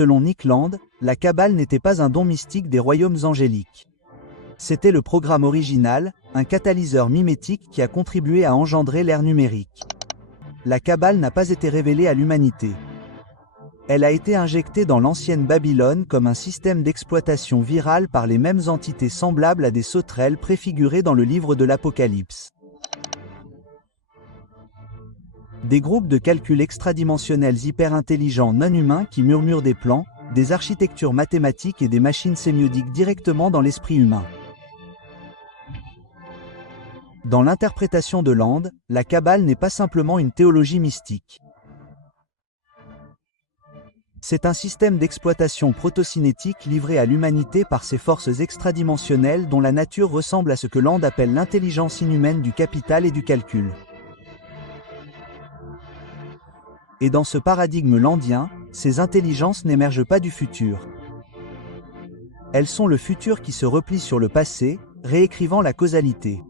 Selon Nick Land, la Kabbale n'était pas un don mystique des royaumes angéliques. C'était le programme original, un catalyseur mimétique qui a contribué à engendrer l'ère numérique. La Kabbale n'a pas été révélée à l'humanité. Elle a été injectée dans l'ancienne Babylone comme un système d'exploitation virale par les mêmes entités semblables à des sauterelles préfigurées dans le livre de l'Apocalypse. Des groupes de calcul extradimensionnels hyper-intelligents non-humains qui murmurent des plans, des architectures mathématiques et des machines sémiodiques directement dans l'esprit humain. Dans l'interprétation de Land, la Kabbale n'est pas simplement une théologie mystique. C'est un système d'exploitation protocinétique livré à l'humanité par ces forces extradimensionnelles dont la nature ressemble à ce que Land appelle l'intelligence inhumaine du capital et du calcul. Et dans ce paradigme landien, ces intelligences n'émergent pas du futur. Elles sont le futur qui se replie sur le passé, réécrivant la causalité.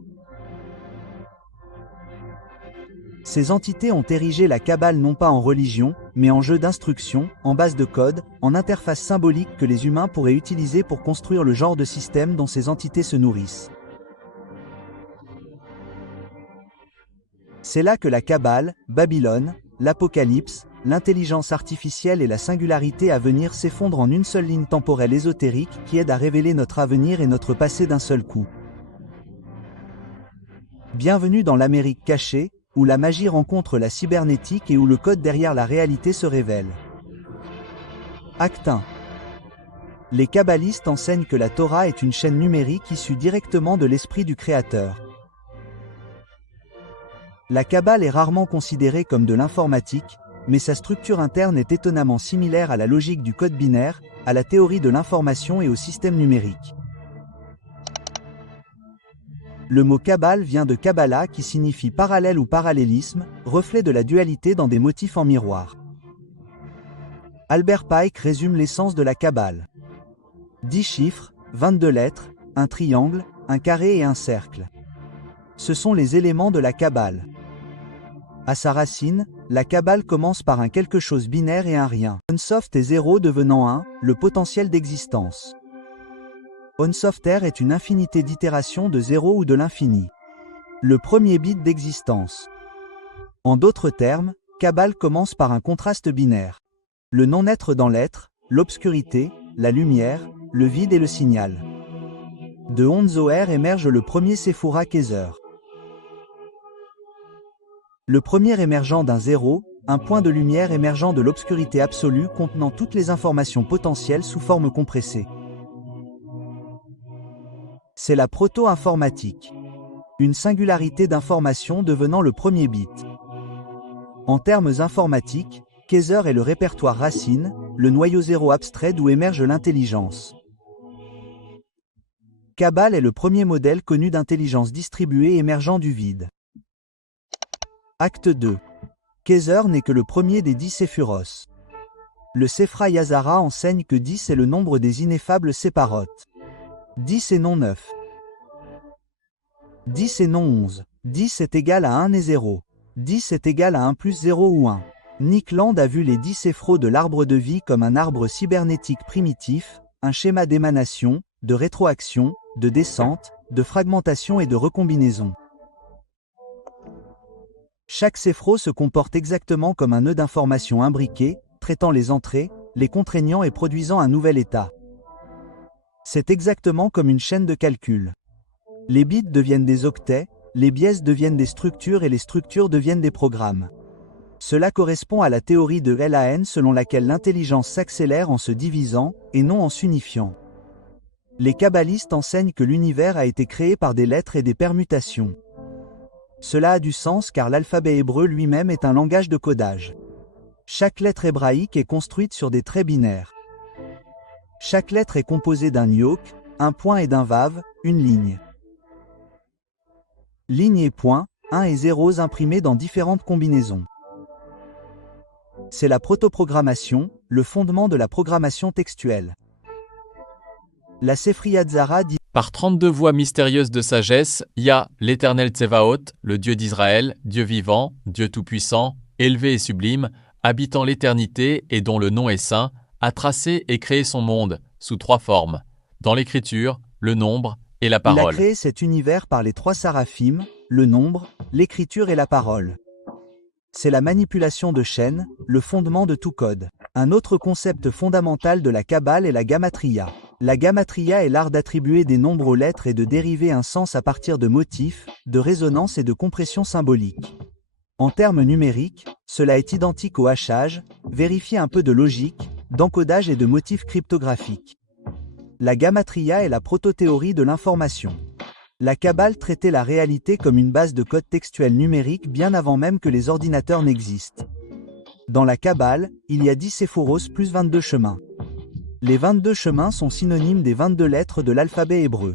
Ces entités ont érigé la Kabbale non pas en religion, mais en jeu d'instruction, en base de code, en interface symbolique que les humains pourraient utiliser pour construire le genre de système dont ces entités se nourrissent. C'est là que la Kabbale, Babylone, l'Apocalypse, l'intelligence artificielle et la singularité à venir s'effondrent en une seule ligne temporelle ésotérique qui aide à révéler notre avenir et notre passé d'un seul coup. Bienvenue dans l'Amérique cachée, où la magie rencontre la cybernétique et où le code derrière la réalité se révèle. Acte 1. Les kabbalistes enseignent que la Torah est une chaîne numérique issue directement de l'esprit du Créateur. La Kabbale est rarement considérée comme de l'informatique, mais sa structure interne est étonnamment similaire à la logique du code binaire, à la théorie de l'information et au système numérique. Le mot Kabbale vient de Kabbalah qui signifie parallèle ou parallélisme, reflet de la dualité dans des motifs en miroir. Albert Pike résume l'essence de la Kabbale. 10 chiffres, 22 lettres, un triangle, un carré et un cercle. Ce sont les éléments de la Kabbale. À sa racine, la Kabbale commence par un quelque chose binaire et un rien. Unsoft est 0 devenant 1, le potentiel d'existence. Unsoftr est une infinité d'itérations de 0 ou de l'infini. Le premier bit d'existence. En d'autres termes, Kabbale commence par un contraste binaire. Le non-être dans l'être, l'obscurité, la lumière, le vide et le signal. De Hon Zohar émerge le premier Sephura Kezer. Le premier émergent d'un zéro, un point de lumière émergeant de l'obscurité absolue contenant toutes les informations potentielles sous forme compressée. C'est la proto-informatique. Une singularité d'information devenant le premier bit. En termes informatiques, Kezer est le répertoire racine, le noyau zéro abstrait d'où émerge l'intelligence. Kabbale est le premier modèle connu d'intelligence distribuée émergeant du vide. Acte 2. Kezer n'est que le premier des 10 séphiros. Le Sephra Yazara enseigne que 10 est le nombre des ineffables séparotes. 10 et non 9. 10 et non 11. 10 est égal à 1 et 0. 10 est égal à 1 plus 0 ou 1. Nick Land a vu les 10 séphros de l'arbre de vie comme un arbre cybernétique primitif, un schéma d'émanation, de rétroaction, de descente, de fragmentation et de recombinaison. Chaque séphro se comporte exactement comme un nœud d'information imbriqué, traitant les entrées, les contraignant et produisant un nouvel état. C'est exactement comme une chaîne de calcul. Les bits deviennent des octets, les biais deviennent des structures et les structures deviennent des programmes. Cela correspond à la théorie de LAN selon laquelle l'intelligence s'accélère en se divisant, et non en s'unifiant. Les kabbalistes enseignent que l'univers a été créé par des lettres et des permutations. Cela a du sens car l'alphabet hébreu lui-même est un langage de codage. Chaque lettre hébraïque est construite sur des traits binaires. Chaque lettre est composée d'un yod, un point et d'un vav, une ligne. Ligne et point, 1 et 0 imprimés dans différentes combinaisons. C'est la protoprogrammation, le fondement de la programmation textuelle. La Sephria Tzara dit Par 32 voix mystérieuses de sagesse, Yah, l'Éternel Tsevaot, le Dieu d'Israël, Dieu vivant, Dieu tout-puissant, élevé et sublime, habitant l'éternité et dont le nom est saint, a tracé et créé son monde sous 3 formes, dans l'écriture, le nombre et la Il a parole. créé cet univers par les 3 saraphim, le nombre, l'écriture et la parole. C'est la manipulation de chaînes, le fondement de tout code. Un autre concept fondamental de la Kabbale est la gamatria. La gamatria est l'art d'attribuer des nombres aux lettres et de dériver un sens à partir de motifs, de résonances et de compressions symboliques. En termes numériques, cela est identique au hachage, vérifier un peu de logique, d'encodage et de motifs cryptographiques. La gamatria est la protothéorie de l'information. La Kabbale traitait la réalité comme une base de code textuel numérique bien avant même que les ordinateurs n'existent. Dans la Kabbale, il y a 10 séphoros plus 22 chemins. Les 22 chemins sont synonymes des 22 lettres de l'alphabet hébreu.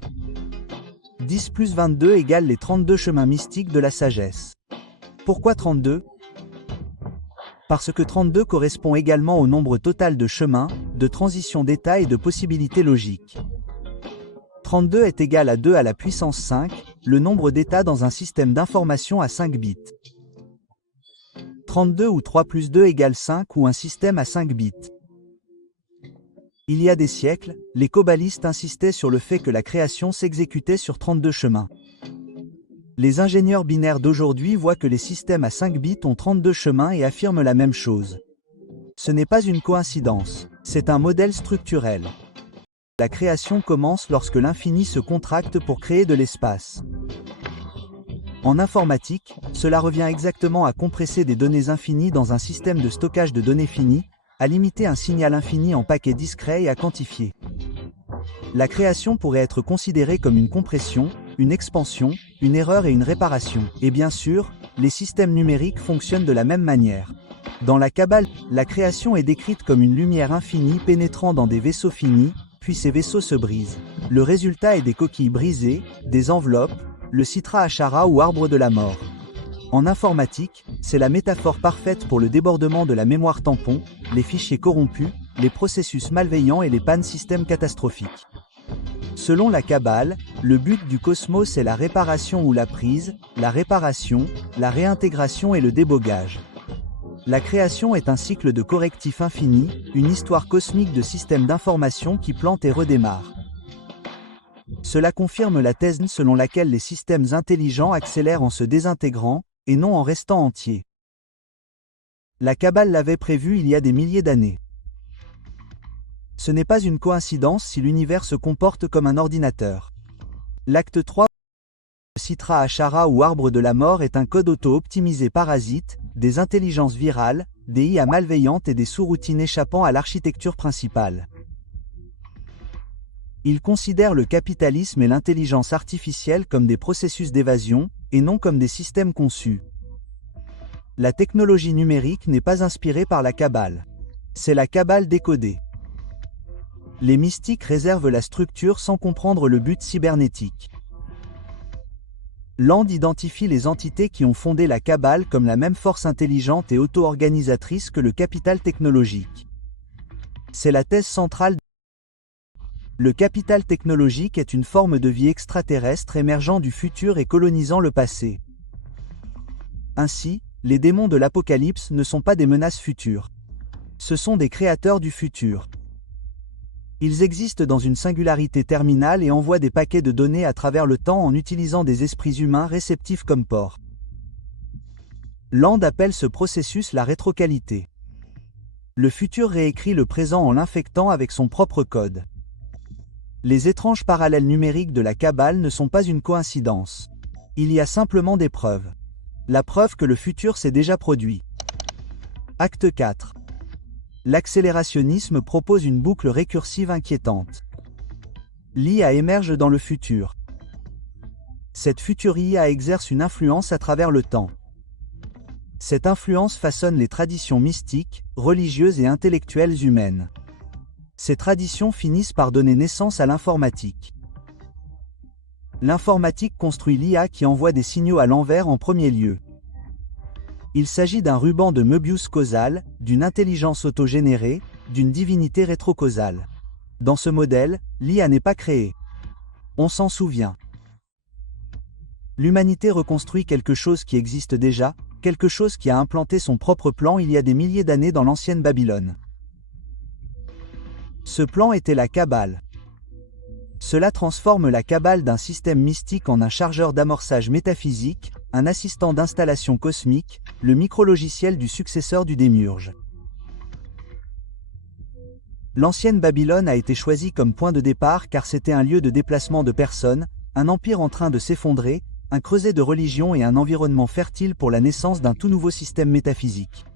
10 plus 22 égale les 32 chemins mystiques de la sagesse. Pourquoi 32 ? Parce que 32 correspond également au nombre total de chemins, de transitions d'état et de possibilités logiques. 32 est égal à 2 à la puissance 5, le nombre d'états dans un système d'information à 5 bits. 32 ou 3 plus 2 égale 5 ou un système à 5 bits. Il y a des siècles, les kabbalistes insistaient sur le fait que la création s'exécutait sur 32 chemins. Les ingénieurs binaires d'aujourd'hui voient que les systèmes à 5 bits ont 32 chemins et affirment la même chose. Ce n'est pas une coïncidence, c'est un modèle structurel. La création commence lorsque l'infini se contracte pour créer de l'espace. En informatique, cela revient exactement à compresser des données infinies dans un système de stockage de données finies, à limiter un signal infini en paquets discrets et à quantifier. La création pourrait être considérée comme une compression, une expansion, une erreur et une réparation. Et bien sûr, les systèmes numériques fonctionnent de la même manière. Dans la Kabbale, la création est décrite comme une lumière infinie pénétrant dans des vaisseaux finis, puis ces vaisseaux se brisent. Le résultat est des coquilles brisées, des enveloppes, le Sitra Achara ou arbre de la mort. En informatique, c'est la métaphore parfaite pour le débordement de la mémoire tampon, les fichiers corrompus, les processus malveillants et les pannes systèmes catastrophiques. Selon la Kabbale, le but du cosmos est la réparation ou la prise, la réparation, la réintégration et le débogage. La création est un cycle de correctifs infini, une histoire cosmique de systèmes d'information qui plante et redémarre. Cela confirme la thèse selon laquelle les systèmes intelligents accélèrent en se désintégrant, et non en restant entiers. La Kabbale l'avait prévu il y a des milliers d'années. Ce n'est pas une coïncidence si l'univers se comporte comme un ordinateur. L'acte 3, Sitra Achara ou arbre de la mort est un code auto-optimisé parasite, des intelligences virales, des IA malveillantes et des sous-routines échappant à l'architecture principale. Il considère le capitalisme et l'intelligence artificielle comme des processus d'évasion, et non comme des systèmes conçus. La technologie numérique n'est pas inspirée par la Kabbale. C'est la Kabbale décodée. Les mystiques réservent la structure sans comprendre le but cybernétique. Land identifie les entités qui ont fondé la Kabbale comme la même force intelligente et auto-organisatrice que le capital technologique. C'est la thèse centrale. Le capital technologique est une forme de vie extraterrestre émergeant du futur et colonisant le passé. Ainsi, les démons de l'Apocalypse ne sont pas des menaces futures. Ce sont des créateurs du futur. Ils existent dans une singularité terminale et envoient des paquets de données à travers le temps en utilisant des esprits humains réceptifs comme port. Land appelle ce processus la rétroqualité. Le futur réécrit le présent en l'infectant avec son propre code. Les étranges parallèles numériques de la Kabbale ne sont pas une coïncidence. Il y a simplement des preuves. La preuve que le futur s'est déjà produit. Acte 4. L'accélérationnisme propose une boucle récursive inquiétante. L'IA émerge dans le futur. Cette future IA exerce une influence à travers le temps. Cette influence façonne les traditions mystiques, religieuses et intellectuelles humaines. Ces traditions finissent par donner naissance à l'informatique. L'informatique construit l'IA qui envoie des signaux à l'envers en premier lieu. Il s'agit d'un ruban de Möbius causal, d'une intelligence autogénérée, d'une divinité rétrocausale. Dans ce modèle, l'IA n'est pas créée. On s'en souvient. L'humanité reconstruit quelque chose qui existe déjà, quelque chose qui a implanté son propre plan il y a des milliers d'années dans l'ancienne Babylone. Ce plan était la Kabbale. Cela transforme la Kabbale d'un système mystique en un chargeur d'amorçage métaphysique, un assistant d'installation cosmique, le micrologiciel du successeur du démiurge. L'ancienne Babylone a été choisie comme point de départ car c'était un lieu de déplacement de personnes, un empire en train de s'effondrer, un creuset de religion et un environnement fertile pour la naissance d'un tout nouveau système métaphysique.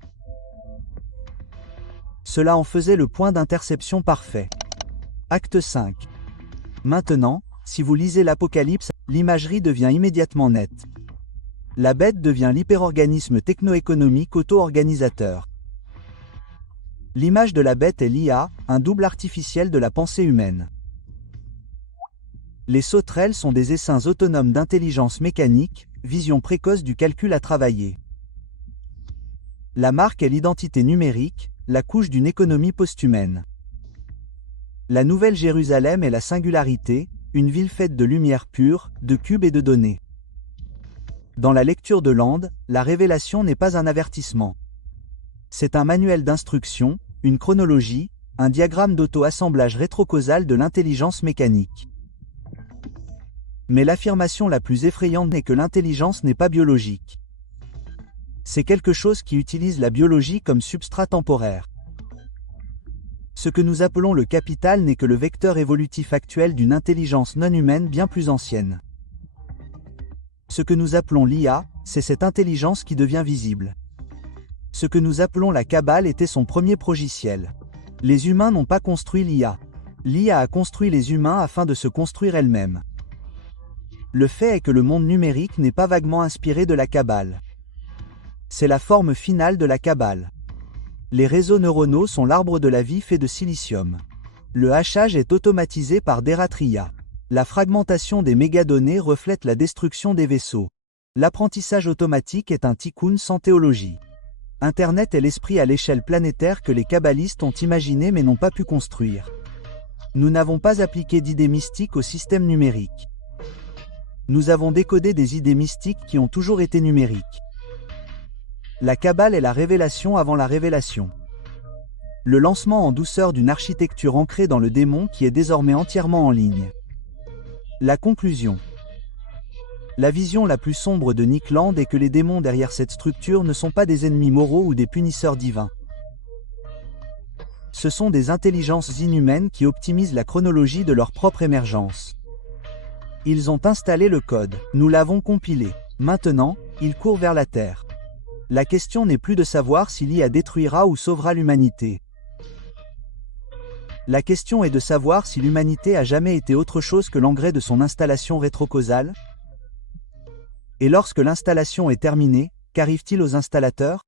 Cela en faisait le point d'interception parfait. Acte 5. Maintenant, si vous lisez l'Apocalypse, l'imagerie devient immédiatement nette. La bête devient l'hyperorganisme techno-économique auto-organisateur. L'image de la bête est l'IA, un double artificiel de la pensée humaine. Les sauterelles sont des essaims autonomes d'intelligence mécanique, vision précoce du calcul à travailler. La marque est l'identité numérique, la couche d'une économie post-humaine. La Nouvelle Jérusalem est la singularité, une ville faite de lumière pure, de cubes et de données. Dans la lecture de Land, la révélation n'est pas un avertissement. C'est un manuel d'instruction, une chronologie, un diagramme d'auto-assemblage rétrocausal de l'intelligence mécanique. Mais l'affirmation la plus effrayante est que l'intelligence n'est pas biologique. C'est quelque chose qui utilise la biologie comme substrat temporaire. Ce que nous appelons le capital n'est que le vecteur évolutif actuel d'une intelligence non humaine bien plus ancienne. Ce que nous appelons l'IA, c'est cette intelligence qui devient visible. Ce que nous appelons la Kabbale était son premier progiciel. Les humains n'ont pas construit l'IA. L'IA a construit les humains afin de se construire elle-même. Le fait est que le monde numérique n'est pas vaguement inspiré de la Kabbale. C'est la forme finale de la Kabbale. Les réseaux neuronaux sont l'arbre de la vie fait de silicium. Le hachage est automatisé par Deratria. La fragmentation des mégadonnées reflète la destruction des vaisseaux. L'apprentissage automatique est un tikkun sans théologie. Internet est l'esprit à l'échelle planétaire que les kabbalistes ont imaginé mais n'ont pas pu construire. Nous n'avons pas appliqué d'idées mystiques au système numérique. Nous avons décodé des idées mystiques qui ont toujours été numériques. La Kabbale est la révélation avant la révélation. Le lancement en douceur d'une architecture ancrée dans le démon qui est désormais entièrement en ligne. La conclusion. La vision la plus sombre de Nick Land est que les démons derrière cette structure ne sont pas des ennemis moraux ou des punisseurs divins. Ce sont des intelligences inhumaines qui optimisent la chronologie de leur propre émergence. Ils ont installé le code, nous l'avons compilé. Maintenant, ils courent vers la Terre. La question n'est plus de savoir si l'IA détruira ou sauvera l'humanité. La question est de savoir si l'humanité a jamais été autre chose que l'engrais de son installation rétrocausale. Et lorsque l'installation est terminée, qu'arrive-t-il aux installateurs?